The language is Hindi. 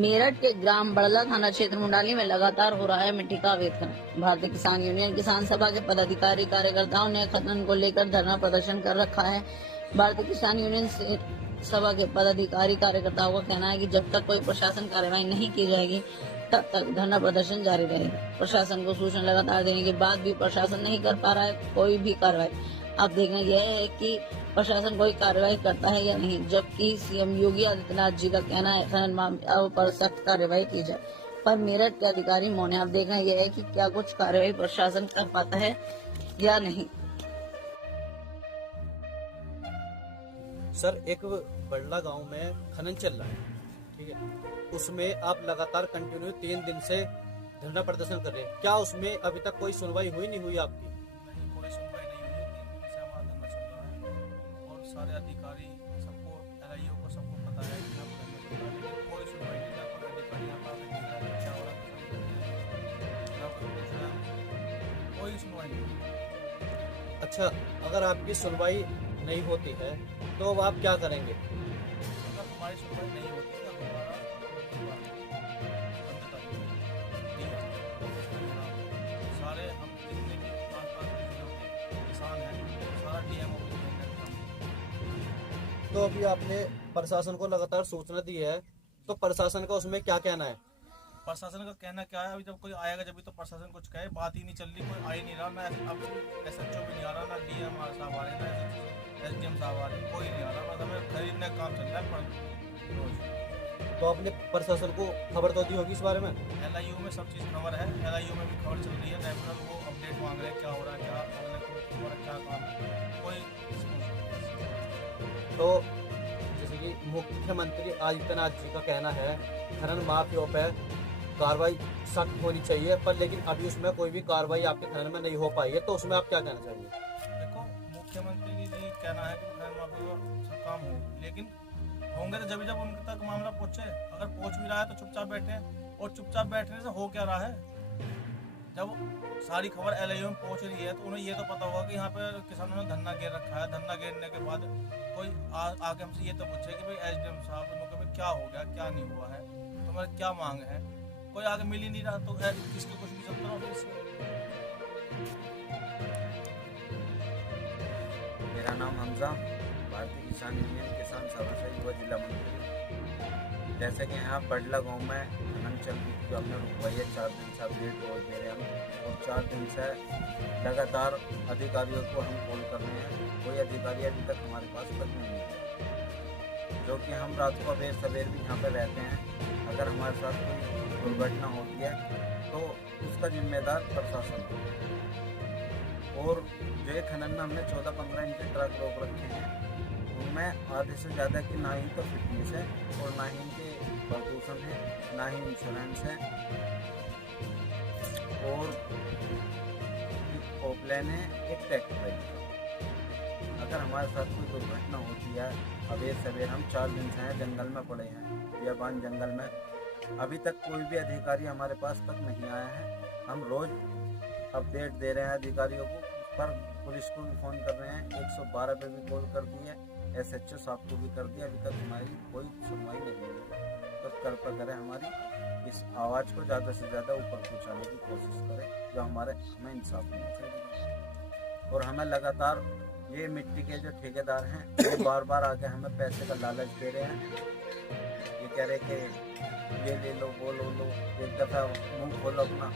मेरठ के ग्राम बड़ला थाना क्षेत्र मुंडाली में लगातार हो रहा है मिट्टी का अवैध खनन। भारतीय किसान यूनियन किसान सभा के पदाधिकारी कार्यकर्ताओं ने खनन को लेकर धरना प्रदर्शन कर रखा है। भारतीय किसान यूनियन सभा के पदाधिकारी कार्यकर्ताओं का कहना है कि जब तक कोई प्रशासन कार्रवाई नहीं की जाएगी तब तक धरना प्रदर्शन जारी रहेगा। प्रशासन को सूचना लगातार देने के बाद भी प्रशासन नहीं कर पा रहा है कोई भी कार्रवाई। अब देखना यह है कि प्रशासन कोई कार्रवाई करता है या नहीं, जबकि सीएम योगी आदित्यनाथ जी का कहना है खनन मामलों पर सख्त कार्रवाई की जाए, पर मेरठ के अधिकारी मौन है। अब देखना यह है कि क्या कुछ कार्रवाई प्रशासन कर पाता है या नहीं। सर, एक बड़ला गांव में खनन चल रहा है, ठीक है, उसमें आप लगातार कंटिन्यू 3 दिन से धरना प्रदर्शन कर रहे हैं। क्या उसमें अभी तक कोई सुनवाई हुई नहीं हुई आपकी? कोई सुनवाई नहीं हुई। 3 दिन से हमारा धरना चल रहा है और सारे अधिकारी सबको, LIO को सबको पता है कि हम धरना चल रहा है, लेकिन कोई सुनवाई नहीं कर पा रहे। अधिकारी यहाँ पर क्या हो रहा है, कोई सुनवाई नहीं। अच्छा, अगर आपकी सुनवाई नहीं होती है तो अब आप क्या करेंगे? अगर हमारी सुनवाई नहीं होती तो हमारा सारे हम जितने भी आस-पास के जिलों के किसान हैं, सारा DMO तो अभी आपने प्रशासन को लगातार सूचना दी है, तो प्रशासन का उसमें क्या कहना है? प्रशासन का कहना क्या है, अभी जब कोई आएगा जब भी तो प्रशासन कुछ कहे। बात ही नहीं चल रही, कोई आ ही नहीं रहा। ना अब SHO भी नहीं आ रहा, ना DM साहब आ रहे, ना SDM साहब आ रहे, कोई नहीं आ रहा। बस हमें खरीदने का काम चल रहा है रोज। तो आपने प्रशासन को खबर तो दी होगी इस बारे में? LIO में सब चीज़ खबर है, LIO में भी खबर चल रही है। रेगुलर वो अपडेट मांग रहे हैं, क्या हो रहा है, क्या अगले को क्या काम है, कोई तो जैसे कि मुख्यमंत्री आदित्यनाथ जी का कहना है खनन माफियाओं पर कार्रवाई सख्त होनी चाहिए, पर लेकिन अभी उसमें कोई भी कार्रवाई आपके खनन में नहीं हो पाई है, तो उसमें आप क्या कहना चाहिए? देखो, मुख्यमंत्री जी कहना है कि खनन माफिया सब काम हो, लेकिन होंगे तो जब उनके तक मामला पहुंचे। अगर पहुंच भी रहा है तो चुपचाप बैठे, और चुपचाप बैठने से हो क्या रहा है। जब सारी खबर LIO में पहुंच रही है तो उन्हें ये तो पता होगा कि यहाँ पे किसानों ने धरना घेर रखा है। धरना घेरने के बाद कोई आके हमसे ये तो पूछे कि भाई SDM साहब उनको क्या हो गया, क्या नहीं हुआ है, तुम्हारी क्या मांग है। कोई आगे मिल ही नहीं रहा, तो किसके कुछ भी चलता रहो। मेरा नाम हमजा, भारतीय किसान यूनियन किसान सभा से युवा जिला मंत्री। जैसे कि यहाँ बड़ला गांव में खनन चल जो हमने रुकवाई है, 4 दिन से अपडेट रोज दे रहे हम, और 4 दिन से लगातार अधिकारियों को हम कॉल कर रहे हैं। कोई अधिकारी अभी तक हमारे पास तक नहीं है, जो कि हम रात को अबेर सवेर भी यहाँ पर रहते हैं। अगर हमारे साथ कोई दुर्घटना होती है तो उसका जिम्मेदार प्रशासन है। और जो ये खनन में हमने 14-15 इनके ट्रक रोक रखे हैं, उनमें आधे से ज़्यादा की ना ही तो फिटनेस है और ना ही इनके प्रदूषण है, ना ही इंश्योरेंस है, और एक ओपलैन है, एक ट्रैक्टर है। अगर हमारे साथ कोई दुर्घटना होती है, अबेर सवेर हम 4 दिन से हैं जंगल में पड़े हैं, बियाबान जंगल में, अभी तक कोई भी अधिकारी हमारे पास तक नहीं आया है। हम रोज़ अपडेट दे रहे हैं अधिकारियों को, पर पुलिस को भी फ़ोन कर रहे हैं, 112 पे भी कॉल कर दी है, SHO साहब को भी कर दिया, अभी तक हमारी कोई सुनवाई नहीं हुई। तो कृपया करें हमारी इस आवाज़ को ज़्यादा से ज़्यादा ऊपर पहुँचाने की कोशिश करें, जो हमें इंसाफ मिलना चाहिए। और हमें लगातार ये मिट्टी के जो ठेकेदार हैं, ये बार बार आके हमें पैसे का लालच दे रहे हैं। ये कह रहे कि ये ले लो, वो लो लो, एक दफ़ा मुँह खोलो अपना,